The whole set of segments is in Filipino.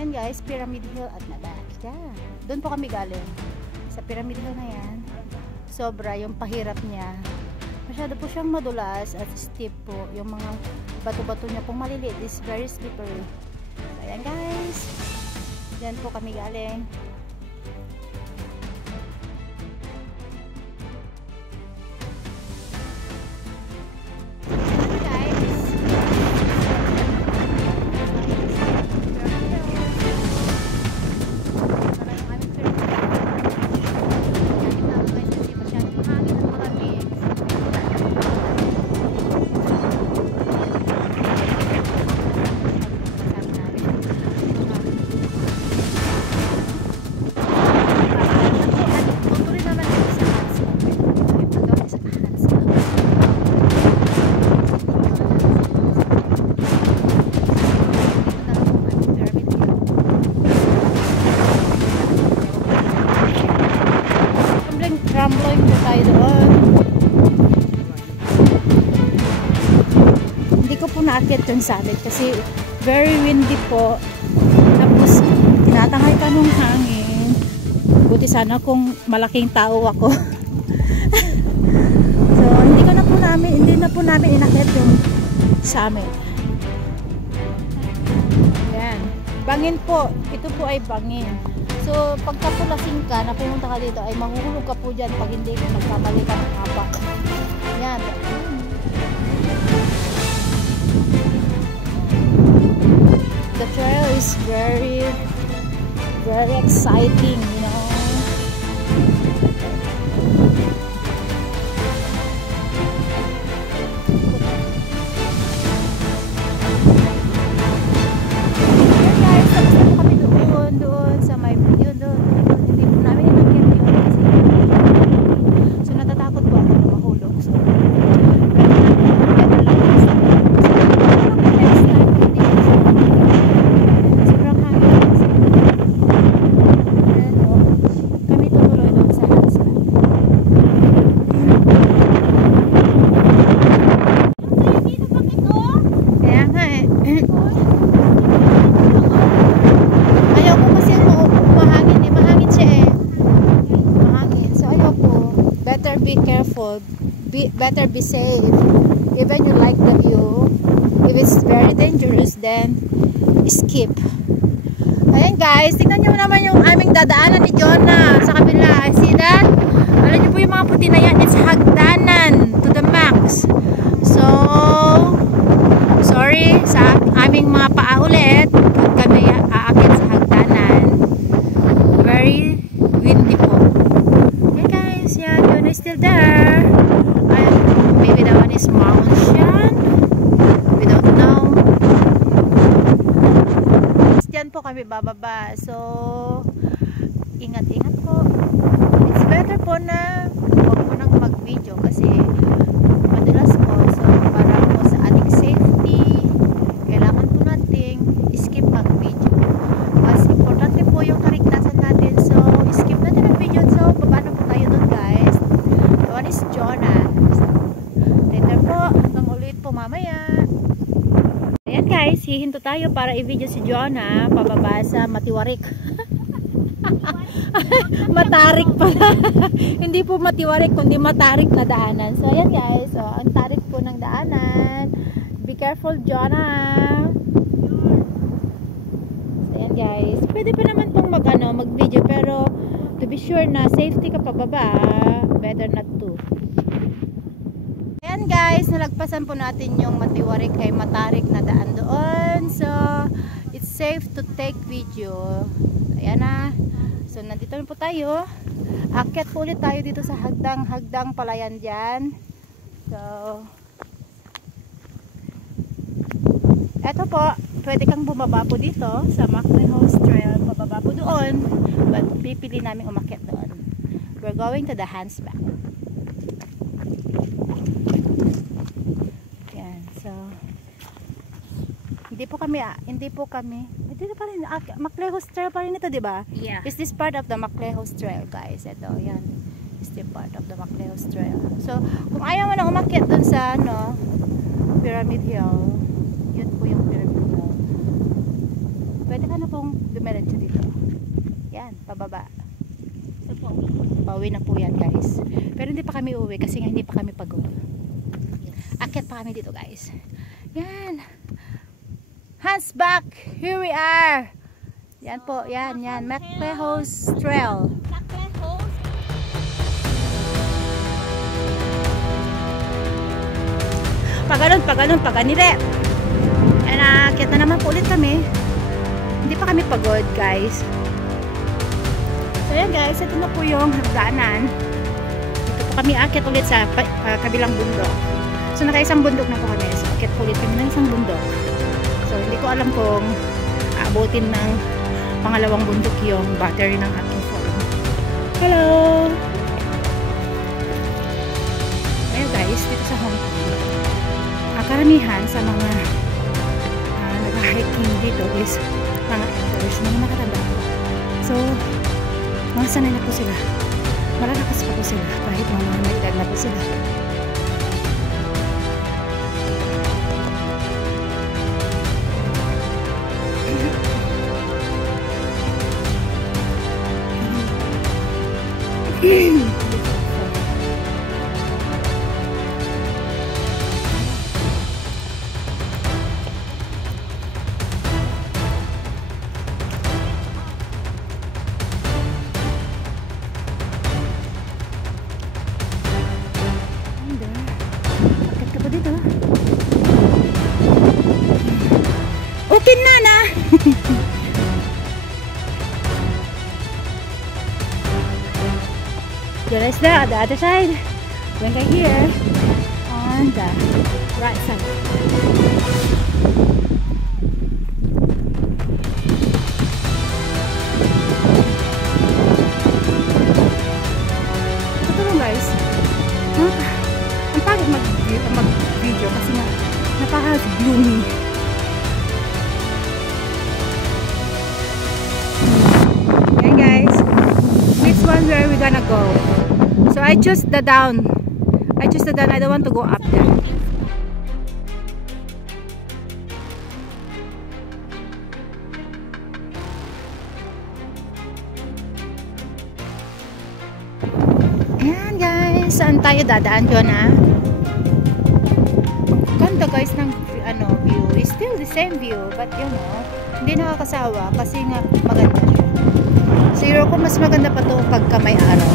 Yan guys, Pyramid Hill at Nadak. Yeah. Doon po kami galing. Sa Pyramid Hill na yan. Sobra yung pahirap niya. Masyado po siyang madulas at steep po. Yung mga bato-bato niya pong maliliit is very slippery. So, ayan guys. Yan po kami galing. Rambling po tayo doon. Hindi ko po naakyat yung summit kasi very windy po. Tapos tinatangay pa nung hangin. Buti sana kung malaking tao ako. So hindi na po namin inakyat yung summit. Yan. Bangin po. Ito po ay bangin. So, pagka po lasing ka, na pumunta ka dito, ay mahuhulog ka po dyan pag hindi ka nagkamali ka ng haba. Yan. The trail is very, very exciting, you know. Be careful, better be safe. Even you like the view, if it's very dangerous, then skip. Ayan guys, tingnan nyo naman yung aming dadaanan ni Jonah sa kabila. See that? Alam nyo po yung mga puti na yan, it's hagdanan to the max. So sorry sa aming mga paa ulit at kami aakit sa hagdanan. Very windy po. Is still there, and maybe that one is Mount Shan, we don't know. Diyan po kami bababa, so ingat-ingat po. It's better po na huwag po nang mag-video kasi madulas po, so para po sa ating safety kailangan po nating skip ang video. Mas importante po yung kaligtasan natin, so skip natin ang video. So baba na po tayo dun guys. One is Jonah. Later po, hanggang ulit po mamaya. Ayan guys, hihinto tayo para i-video si Jonah pababa sa Matiwarik. Matarik pala. Hindi po Matiwarik, kundi Matarik na daanan. So ayan guys, so, ang tarik po ng daanan. Be careful Jonah. So ayan guys, pwede pa naman pong mag-video pero to be sure na safety ka pababa, better not to. Ayan guys, nalagpasan po natin yung Matiwarik kay Matarik na daan doon. So, it's safe to take video. Ayan na. So, nandito na po tayo. Akyat po ulit tayo dito sa hagdang palayan dyan. So, eto po, pwede kang bumaba po dito sa McLehose Trail. Pababa po doon. But, pipili namin umakyat doon. We're going to the Hansback. Yan, so hindi po kami dito pa rin, McLehose Trail pa rin ito, di ba? Yeah. Is this part of the McLehose Trail, guys? Ito, yan. Is this part of the McLehose Trail. So, kung ayaw mo na umakyat dun sa, Pyramid Hill, yun po yung Pyramid Hill. pwede ka na pong dumiretso dito. Yan, pababa. So po. Pauwi na po yan guys. Pero hindi pa kami uwi kasi nga hindi pa kami pagod. Akyat pa kami dito guys. Yan. Hands back. Here we are. Yan po, yan. McClehos Trail. McClehos. Pag ganire. And akyat na naman po ulit kami. Hindi pa kami pagod guys. So yan guys, ito na po yung hagdanan. Dito po kami akyat ulit sa kabilang bundok. So nakaisang bundok na po kami. So akyat po ulit kami ng isang bundok. So hindi ko alam kung aabutin ng pangalawang bundok yung battery ng aking phone. Hello! Ayan guys, dito sa Hong Kong, karamihan sa mga nag-hiking dito is mga elders, mga nakatanda. So, mga sanay na po sila. Malalakas pa po sila kahit mga may edad na po sila. Okay na. There is the other side. When I here on the right side. Ito lang guys. Ang pagod mag-video kasi napaka-gloomy. Ayan guys. Which one where we gonna go? So I choose the down. I don't want to go up there. Ayan guys. Saan tayo dadaan dyan Ganda guys ng view. It's still the same view. But you know, hindi nakakasawa kasi nga maganda siya. Siguro ko mas maganda pa to pagka may araw.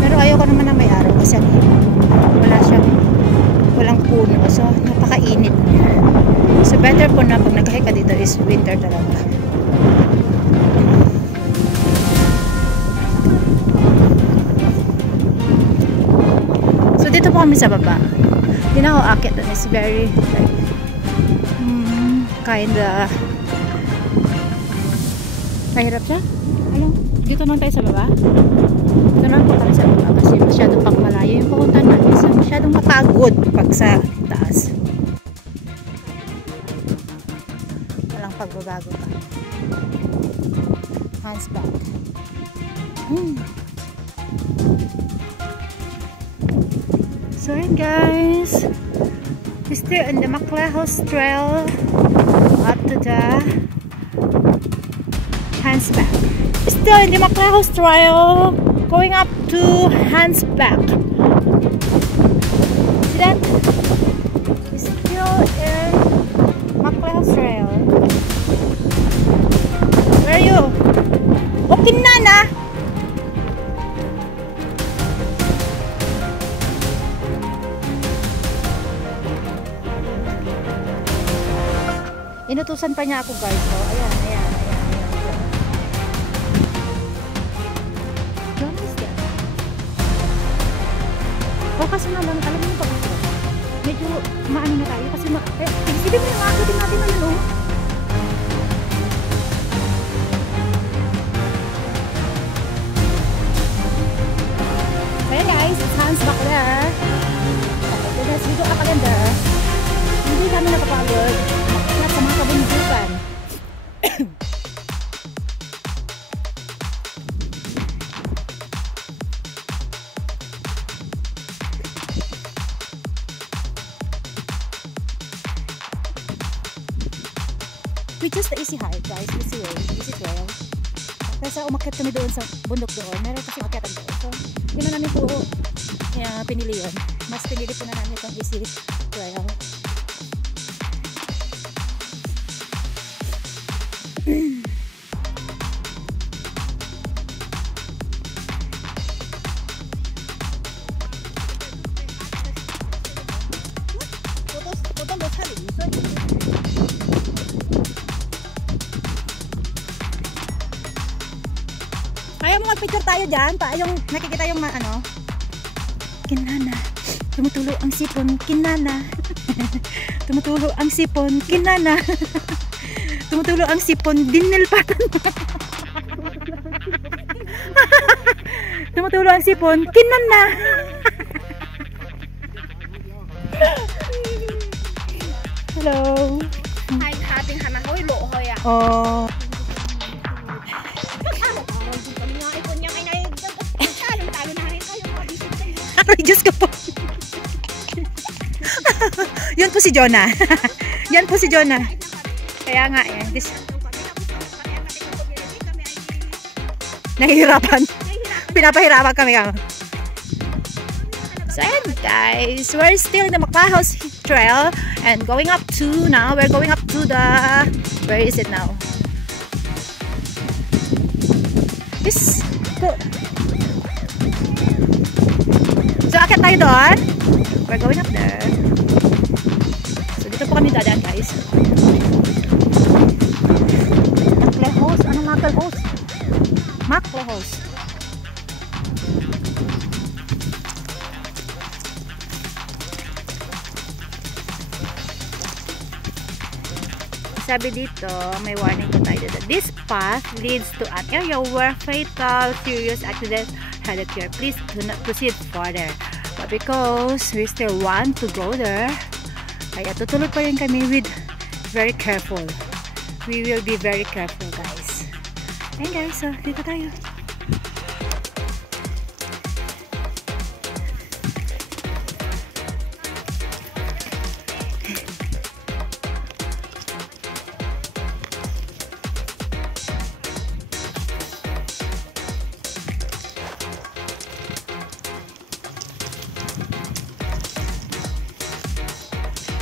Pero ayoko naman na may araw kasi walang puno. So, napakainit niya. So, better po na pag nag-hike ka dito is winter talaga. So, dito po kami sa baba. Hindi na ako akit. It's very like kinda mahirap siya. Dito naman tayo sa baba. Dito naman po tayo sa baba kasi masyadong pang malayo yung pupuntahan natin. So masyadong mapagod pag sa taas. Walang pagbabago pa. Hands back. So yun guys. We're still in the McClehos Trail up to the Hands back. Still in the McClehos Trail, going up to Hands back. See that? Still in McClehos Trail. Where are you? Okay na. Inutusan pa niya ako guys. So, ayan. O kasi naman, alam mo pag medyo maano na tayo kasi sige mo yung akitin natin ano. Ayan guys, it's Hands back there. Let's video ka calendar. Hindi kami nakapagod. Lahat sa mga kabundukan. We we choose the easy height, guys. Easy way, easy trail. Kaysa umakyat kami doon sa bundok doon. Meron kasi umakyatan doon. So, yun na namin po. Kaya pinili yun. Mas pinili po na namin itong easy trail. Kaya mo mag-picture tayo dyan, yung nakikita yung ano, kinana, tumutulo ang sipon, kinana, tumutulo ang sipon, kinana, tumutulo ang sipon, dinilpatan, tumutulo ang sipon, kinana. Hello. Ay, hating hanahoy, buoy ah. Oh. Ay, Diyos ko po. Yun po si Jonah. Yan po si Jonah. Kaya nga eh. Nahihirapan. Pinapahirapan kami. So ayan guys. We're still in the Maclahos Trail. And going up to now. We're going up to the... Where is it now? This... So, akit tayo doon. We're going up there. So, dito po kami dadaan, guys. Maclahos. Anong Maclahos? Maclahos. Sabi dito, may warning po tayo that this path leads to an area where fatal, serious accidents had occurred. Please do not proceed further. But because we still want to go there, kaya tutuloy pa rin kami with very careful. We will be very careful, guys. Ayan guys, so dito tayo.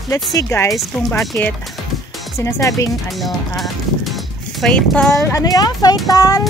Let's see guys kung bakit sinasabing ano fatal, ano yan? Fatal